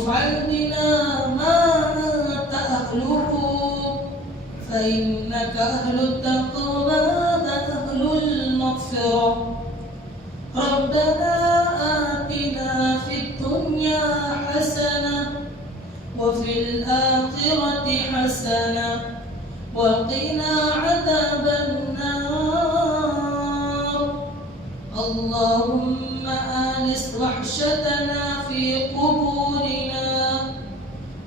وافعل بنا ما أنت أهله فإنك أهل التقوى أهل المغفرة. ربنا آتنا في الدنيا حسنة وفي الآخرة حسنة وقنا عذاب النار. اللهم آنس وحشتنا في قبورنا.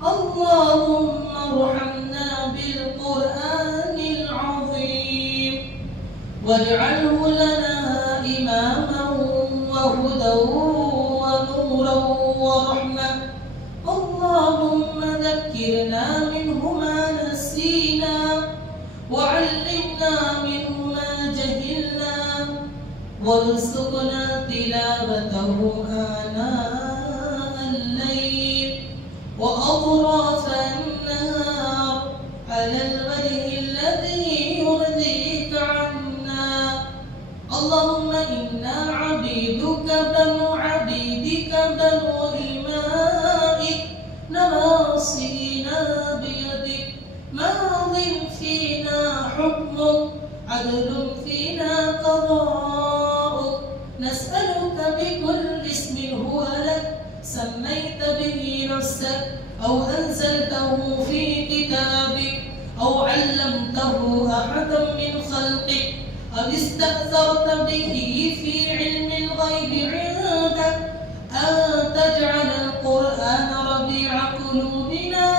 اللهم ارحمنا بالقرآن العظيم واجعله لنا إماما وهدى ونورا ورحمة. اللهم ذكرنا منه ما نسينا وعلمنا منه ما جهلنا وارزقنا تلاوته آناء الليل وأطراف النهار على الوجه الذي يرضيك عنا. اللهم إنا عبيدك بنو عبيدك بنو إمائك نواصينا بيدك ماض فينا حكمك عدل فينا قضاؤك. نسألك بكل اسم هو لك سميت به نفسك أو أنزلته في كتابك أو علمته أحدا من خلقك أو استأثرت به في علم الغيب عندك أن تجعل القرآن ربيع قلوبنا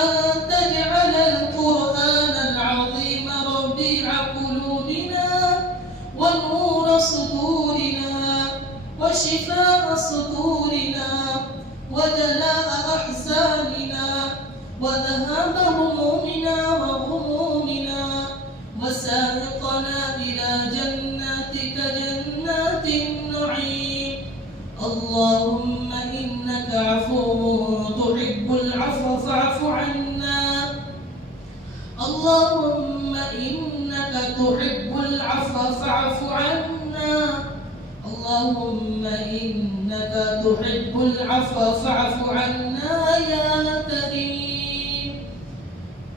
أن تجعل القرآن العظيم ربيع قلوبنا ونور صدورنا وشفاء صدورنا وجلاء أحزاننا وذهاب همومنا وغمومنا وسائقنا إلى جناتك جنات النعيم. اللهم إنك عفو تحب العفو فاعف عنا. اللهم إنك تحب العفو فاعف عنا. اللهم إنك تحب العفو فاعف عنا يا كريم.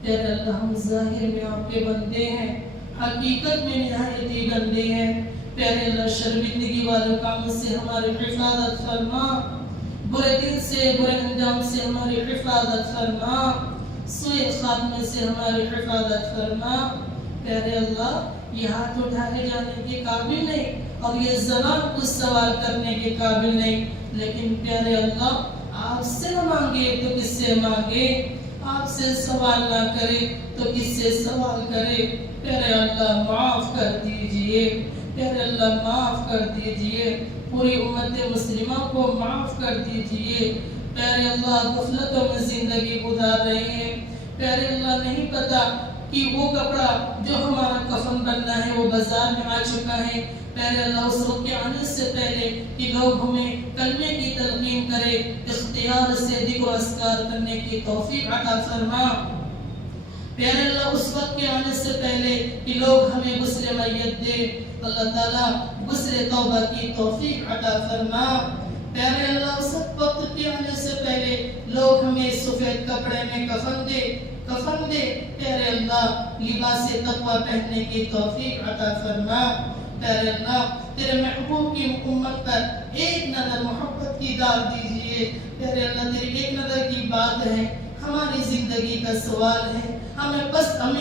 پیارے اللہ ہم ظاہر میں آپ کے بندے ہیں حقیقت میں نہایت ہی بندے ہیں. پیارے اللہ شرمندگی والے کاموں سے ہماری حفاظت فرما. برے دل سے برے انجام سے ہماری حفاظت فرما. سوء خاتمے سے ہماری حفاظت فرما. پیارے اللہ یہ ہاتھ اٹھائے جانے کے قابل نہیں اور یہ زبان کچھ سوال کرنے کے قابل نہیں، لیکن پیارے اللہ آپ سے نہ مانگے تو کس سے مانگے؟ آپ سے سوال نہ کرے تو کس سے سوال کرے؟ پیارے اللہ معاف کر دیجئے. پیارے اللہ معاف کر دیجئے. پوری امت مسلمہ کو معاف کر دیجئے. پیارے اللہ غفلتوں میں زندگی گزار رہے ہیں. پیارے اللہ نہیں پتا کہ وہ کپڑا جو ہمارا کفن بننا ہے وہ بازار میں آ چکا ہے. پیارے اللہ اس وقت کے آنے سے پہلے کہ لوگ ہمیں کلمے کی تلقین کرے اختیار سے ذکر و اذکار کرنے کی توفیق عطا فرما. پیارے اللہ اس وقت کے آنے سے پہلے کہ لوگ ہمیں غسل میت دے اللہ تعالیٰ غسل توبہ کی توفیق عطا فرما. پیارے اللہ اس وقت کے آنے سے پہلے لوگ ہمیں سفید کپڑے میں کفن دے. پیارے اللہ لباس تقوی پہننے کی توفیق عطا فرما. پیارے اللہ تیرے محبوب کی امت پر ایک نظر محبت کی ڈال دیجئے. پیارے اللہ تیری ایک نظر کی بات ہے، ہماری زندگی کا سوال ہے. ہمیں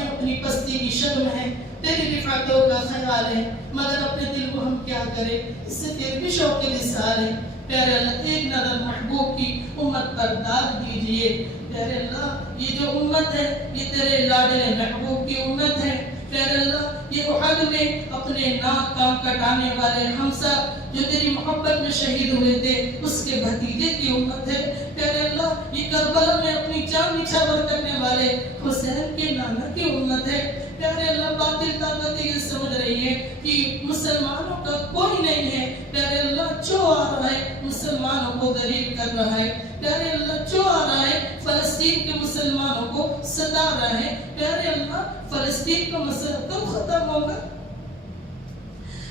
اپنی پستی کی شرم ہے، تیری رفعتوں کا خیال ہے، مگر اپنے دل کو ہم کیا کریں؟ اس سے تیرے بھی شوق کے لسان ہے. پیارے اللہ ایک نظر محبوب کی امت پر ڈال دیجئے. پیارے اللہ یہ جو امت ہے یہ تیرے لاڈلے محبوب کی امت ہے. پیارے اللہ یہ احد میں اپنے ناک کان کٹانے والے حمزہ جو تیری محبت میں شہید ہوئے تھے اس کے بھتیجے کی امت ہے. پیارے اللہ یہ کربلا میں اپنی جان نچھاور کرنے والے حسین کے نانا کی امت ہے. پیارے اللہ باطل طاقت یہ سمجھ رہی ہے کہ مسلمانوں کا کوئی نہیں ہے. پیارے اللہ جو آ رہا ہے مسلمانوں کو غریب کر رہا ہے. پیارے اللہ جو آ رہا ہے فلسطین کے مسلمانوں کو ستا رہا ہے. پیارے اللہ فلسطین کا مسئلہ کب ختم ہوگا؟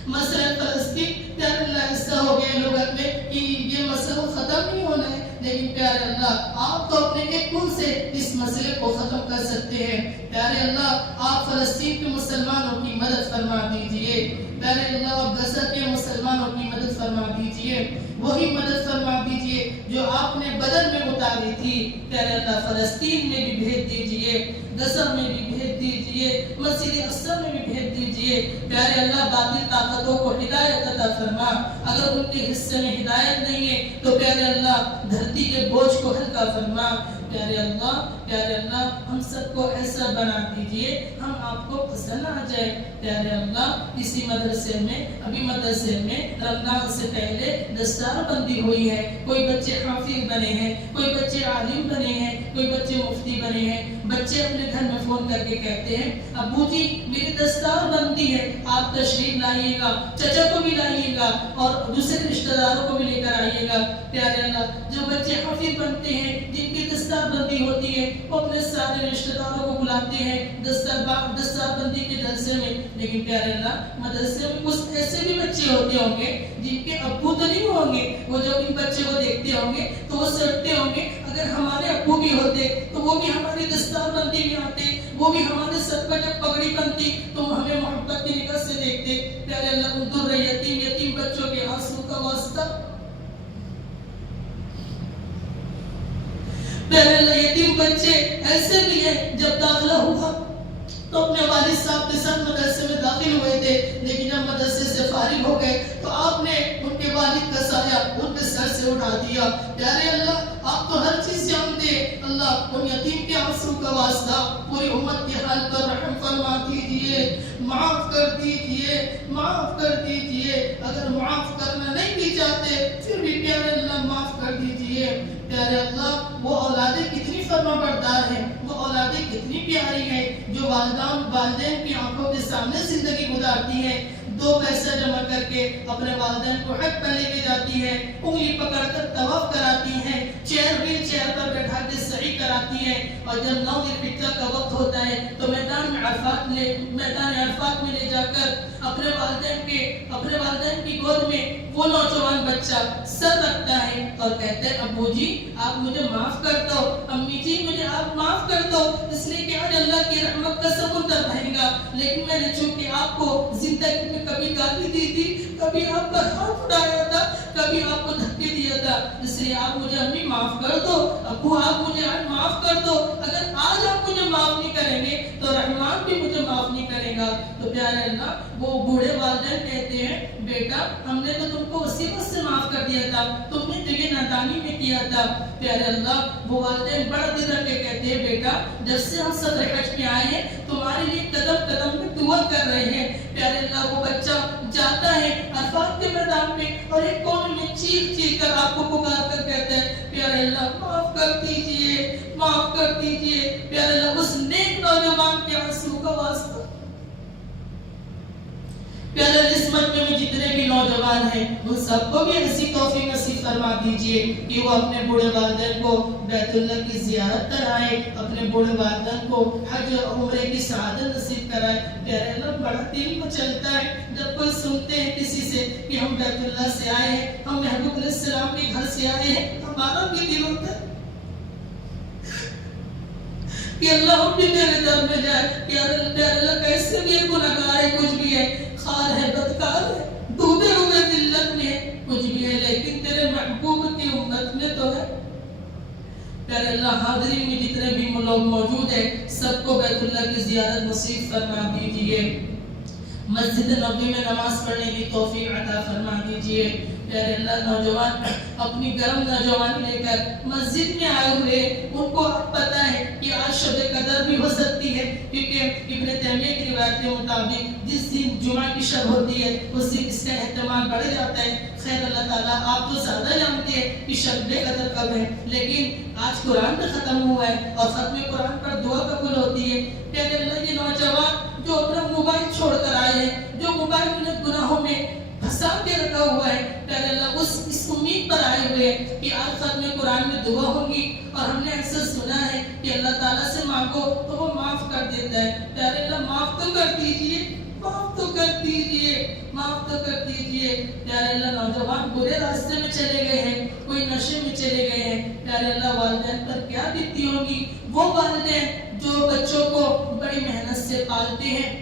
مسئلہ فلسطین پیارے اللہ ایسا ہو گیا لوگوں میں کہ یہ مسئلہ ختم نہیں ہونا ہے. لیکن پیارے اللہ آپ تو اپنے ایک کن سے اس مسئلے کو ختم کر سکتے ہیں۔ پیارے اللہ آپ فلسطین کے مسلمانوں کی مدد فرما دیجئے، پیارے اللہ آپ غزہ کے مسلمانوں کی مدد فرما دیجئے، وہی مدد فرما دیجئے جو آپ نے بدر میں اتاری تھی۔ پیارے اللہ فلسطین میں بھی بھیج دیجئے، غزہ میں بھی بھیج دیجئے، مسجد اقصی میں بھی بھیج دیجئے۔ پیارے اللہ باطل طاقتوں کو ہدایت عطا فرما، اگر ان کے حصے میں ہدایت نہیں ہے تو پیارے اللہ دھرتی کے بوجھ کو ہلکا فرما۔ پیارے اللہ ہم سب کو ایسا بنا دیجئے ہم آپ کو پسند آ جائے۔ پیارے اللہ اسی مدرسے میں رمضان سے پہلے دستار بندی ہوئی ہے، کوئی بچے حافظ بنے ہیں، کوئی بچے عالم بنے ہیں، کوئی بچے مفتی بنے ہیں۔ بچے اپنے گھر میں فون کر کے کہتے ہیں ابو جی میری دستار بندی ہے، آپ تشریف لائیے گا، چچا کو بھی لائیے گا اور دوسرے رشتہ داروں کو بھی لے کر آئیے گا۔ پیارے اللہ جو بچے حافظ بنتے ہیں جن کی دستار بندی ہوتی ہے وہ اپنے سارے رشتہ داروں کو بلاتے ہیں دستار بندی کے جلسے میں، لیکن پیارے اللہ مدرسے میں کچھ ایسے بھی بچے ہوتے ہوں گے جن کے ابو تو نہیں ہوں گے، وہ جب ان بچے کو دیکھتے ہوں گے تو وہ سوچتے ہوں گے اگر ہمارے ابو بھی ہوتے تو وہ بھی ہماری دستار بندی میں آتے، وہ بھی ہمارے سر پر جب پگڑی بنتی تو ہمیں محبت کی نگاہ سے دیکھتے۔ پیارے اللہ انظر یتیم بچوں کے آنسو کا واسطہ، پیارے اللہ یتیم بچے ایسے بھی ہیں جب داخلہ ہوا تو اپنے والد صاحب کے ساتھ مدرسے میں داخل ہوئے تھے، لیکن جب مدرسے سے فارغ ہو گئے تو آپ نے ان کے والد کا سایہ ان کے سر سے اٹھا دیا۔ پیارے اللہ آپ تو ہر چیز جانتے ہیں، اللہ ان یتیم کے آنسو کا واسطہ پوری امت کے حال پر رحم فرما دیجئے، معاف کر دیجئے، معاف کر دیجئے، اگر معاف کرنا نہیں بھی چاہتے پھر بھی پیارے اللہ معاف کر دیجئے۔ پیارے اللہ وہ اولادیں کتنی فرما بردار ہیں، وہ اولادیں کتنی پیاری ہیں جو والدین کی آنکھوں کے سامنے زندگی گزارتی ہیں، 2 پیسہ جمع کر کے اپنے والدین کو حج پر لے کے جاتی ہے، انگلی پکڑ کر طواف کراتی ہیں، ویل چیئر پر بیٹھا کے سعی کراتی ہیں، اور جب 9 ذوالحجہ کا وقت ہوتا ہے تو میدان عرفات میں لے جا کر اپنے والدین کی گود میں وہ نوجوان بچہ سر رکھتا ہے اور کہتے ہیں ابو جی آپ مجھے معاف کر دو، امی جی مجھے آپ معاف کر دو، اس لیے کہ آج اللہ کی رحمت کا سمندر بہے گا، لیکن میں نے چونکہ آپ کو زندگی میں کبھی گالی دی تھی، کبھی آپ پر ہاتھ اٹھایا تھا، کبھی آپ کو دھکے دیا تھا، اس لیے آپ مجھے امی معاف کر دو، ابو آپ مجھے آج معاف کر دو، اگر آج آپ مجھے معاف نہیں کریں گے تو رحمان بھی مجھے معاف نہیں کرے گا۔ تو پیارے اللہ وہ بوڑھے والدین کہتے ہیں بیٹا ہم نے تو تم کو اسی وقت سے معاف کر دیا تھا، تم نے تو یہ نادانی میں کیا تھا۔ پیارے اللہ وہ والدین بڑا دل رکھ کے کہتے ہیں بیٹا جب سے ہم سفر حج میں آئے ہیں تمہارے لیے قدم قدم میں دعا کر رہے ہیں۔ پیارے اللہ وہ بچہ جاتا ہے عرفات کے میدان میں اور ایک کونے میں چیخ کر آپ کو پکار کر کہتا ہے پیارے اللہ معاف کر دیجئے، معاف کر دیجئے۔ پیارے اللہ اس نیک نوجوان کے آنسو کا واسطہ، پیارے اس مجمع میں جتنے بھی نوجوان ہیں ان سب کو بھی ایسی توفیق نصیب فرما دیجئے کہ وہ اپنے بوڑھے والدین کو بیت اللہ کی زیارت کرائے، اپنے بوڑھے والدین کو حج اور عمرے کی سعادت نصیب کرائے۔ پیارے اللہ بڑا دل مچلتا ہے جب کوئی سنتے ہیں کسی سے کہ ہم بیت اللہ سے آئے ہیں، ہم محبوب علیہ السلام کے گھر سے آئے ہیں، ہمارا بھی دل ہوتا ہے کہ اللہ ہم بھی میرے در میں جائے کہ اللہ کیسے بھی گناہگار ہے، کچھ بھی ہے، خار ہے، بدکار ہے، ڈوبے ہوئے ذلت میں ہے، کچھ بھی ہے، لیکن تیرے محبوب کی امت میں تو ہے۔ پیارے اللہ حاضرین میں جتنے بھی لوگ موجود ہیں سب کو بیت اللہ کی زیارت نصیب فرما دیجئے، مسجد نبوی میں نماز پڑھنے کی توفیق عطا فرما دیجئے۔ پیارے اللہ نوجوان اپنی گرم نوجوانی لے کر مسجد میں آئے ہوئے ان کو پتہ ہے کہ آج شب قدر بھی ہو سکتی ہے، کیونکہ ابن تیمیہ کی روایت کے مطابق جس دن جمعہ کی شب ہوتی ہے اس دن اس کا اہتمام بڑھ جاتا ہے۔ خیر اللہ تعالیٰ آپ تو زیادہ جانتے ہیں کہ شب قدر کب ہے، لیکن آج قرآن بھی ختم ہوا ہے اور ختم قرآن پر دعا قبول ہوتی ہے۔ پیارے اللہ یہ نوجوان جو اپنا موبائل چھوڑ کر آئے ہیں، جو موبائل انہیں گناہوں میں پھنسا کے رکھا ہوا ہے، پیارے اللہ اس امید پر آئے ہوئے ہیں کہ آج ختم قرآن میں دعا ہوگی اور ہم نے اکثر سنا ہے کہ اللہ تعالیٰ سے مانگو تو وہ معاف کر دیتا ہے۔ پیارے اللہ معاف تو کر دیجئے، معاف تو کر دیجئے، معاف تو کر دیجئے۔ پیارے اللہ نوجوان برے راستے میں چلے گئے ہیں، کوئی نشے میں چلے گئے ہیں، پیارے اللہ والدین پر کیا بیتتی ہوگی؟ وہ والدین جو بچوں کو بڑی محنت سے پالتے ہیں،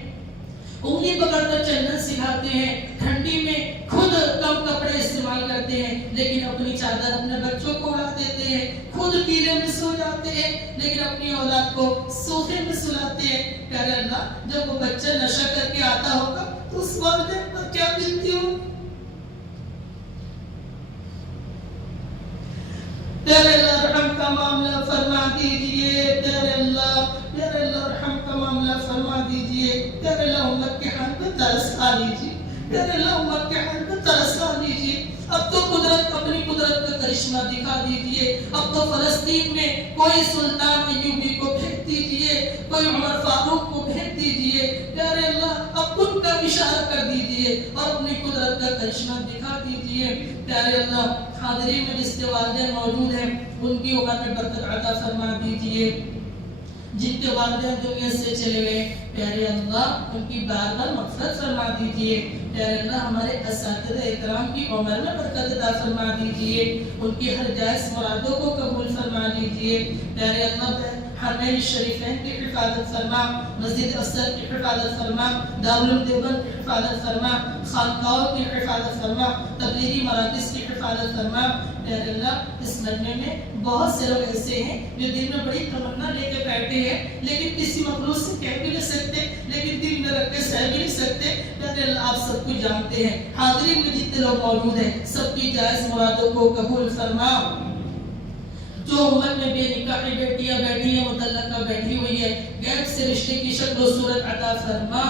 انگلی پکڑ کر چلنا سکھاتے ہیں، ٹھنڈی میں خود کم کپڑے استعمال کرتے ہیں لیکن اپنی چادر اپنے بچوں کو اڑا دیتے ہیں، خود ٹیلے میں سو جاتے ہیں لیکن اپنی اولاد کو صوفے میں سلاتے ہیں۔ پیارے اللہ جب وہ بچہ نشہ کر کے آتا ہوگا تو اس والدین پر کیا بیتتی ہو؟ پیارے اللہ رحم کا معاملہ فرما دیجئے، پیارے اللہ رحم کا معاملہ فرما دیجئے، پیارے اللہ امت کے حال پہ ترس کھا لیجئے، پیارے اللہ امت کے حال پہ ترس کھا لیجئے۔ اب تو قدرت اپنی قدرت کا کرشمہ دکھا دیجئے، اب تو فلسطین میں کوئی سلطان ایوبی کو بھیج دیجئے، کوئی عمر فاروق کو بھیج دیجئے، پیارے اللہ اب ان کا اشارہ کر دیجئے اور اپنی قدرت کا کرشمہ دکھا دیجئے۔ پیارے اللہ حاضرین میں جس کے والدین موجود ہیں ان کی عمر میں برکت عطا فرما دیجئے، جن کے والدین دنیا سے چلے گئے پیارے اللہ ان کی بار بار مغفرت فرما دیجئے۔ پیارے اللہ ہمارے اساتذہ اکرام کی عمر میں برکت عطا فرما دیجئے، ان کی ہر جائز مرادوں کو قبول فرما دیجئے۔ پیارے اللہ حرمین شریفین کی حفاظت فرما، مسجد اقصی کی حفاظت فرما، دارالعلوم دیوبند کی حفاظت فرما، خانقاہوں کی حفاظت فرما، تبلیغی مراکز کی حفاظت فرما۔ پیارے اللہ اس مجمع میں بہت سے لوگ ایسے ہیں جو دل میں بڑی تمنا لے کے بیٹھے ہیں لیکن کسی مخلوق سے کہہ بھی نہیں سکتے، لیکن دل میں رکھ کے سہ بھی نہیں سکتے۔ پیارے اللہ آپ سب کو جانتے ہیں، حاضرین میں جتنے لوگ موجود ہیں سب کی جائز مرادوں کو قبول فرما۔ جو امت میں بے نکاحی بیٹیاں بیٹھی ہیں، مطلقہ بیٹھی ہوئی ہے، غیب سے رشتے کی شکل و صورت عطا فرما۔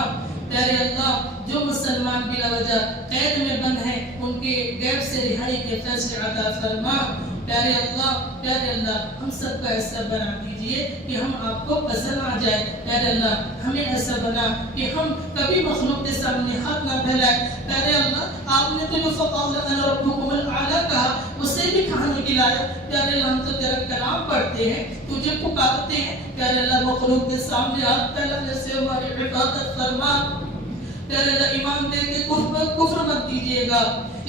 پیارے اللہ جو مسلمان بلا وجہ قید میں بند ہیں ان کے غیب سے رہائی کے فیصلے عطا فرما۔ پیارے اللہ ہم سب کا ایسا بنا دیجئے کہ ہم آپ کو پسند آ جائے۔ پیارے اللہ ہمیں ایسا بنا کہ ہم کبھی مخلوق کے سامنے ہاتھ نہ پھیلائے۔ پیارے اللہ آپ نے تو جو فقال انا ربکم الاعلی کہا اسے بھی کھانے کھلایا۔ پیارے اللہ ہم تو تیرا کلام پڑھتے ہیں، تجھے پکارتے ہیں، پیارے اللہ مخلوق کے سامنے ہاتھ پھیلانے سے ہماری حفاظت فرما۔ پیارے اللہ ایمان دے کے کفر مت دیجیے گا،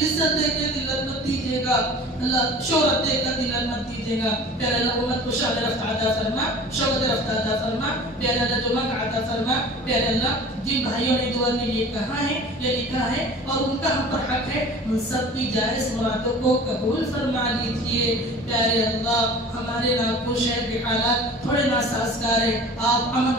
عزت دے کے ذلت مت دیجیے گا، اللہ شہرت دے کر ذلت مت دیجیے گا۔ پیارے اللہ امت کو شان رفع عطا فرما، شوکت رفع عطا فرما، پیارے اللہ جمع عطا فرما۔ پیارے اللہ جن بھائیوں نے دعا میں یہ کہا ہے یہ لکھا ہے اور ان کا ہم پر حق ہے ان سب کی جائز مرادوں کو قبول فرما لیجیے۔ پیارے اللہ ہمارے ناگپور شہر کے حالات تھوڑے ناسازگار ہیں، آپ امن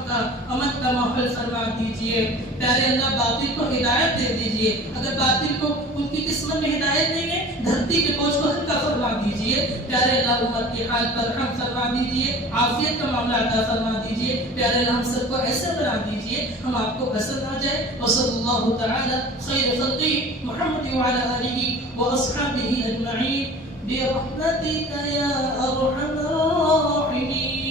کا ماحول فرما دیجیے۔ پیارے اللہ باطل کو ہدایت دے دیجیے، اگر باطل کو ان کی قسمت میں ہدایت نہیں ہے دھرتی کے بوجھ کو ہلکا فرما دیجیے۔ پیارے اللہ امت کے حال پر رحم فرما دیجیے، عافیت کا معاملہ عطا فرما دیجیے۔ پیارے اللہ ہم سب کو ایسا بنا دیجیے ہم آپ کو پسند آ جائے۔ وصلی اللہ تعالی خیر خلقی محمد وعلی آلہ واصحابہ اجمعین برحمتک یا ارحم الراحمین۔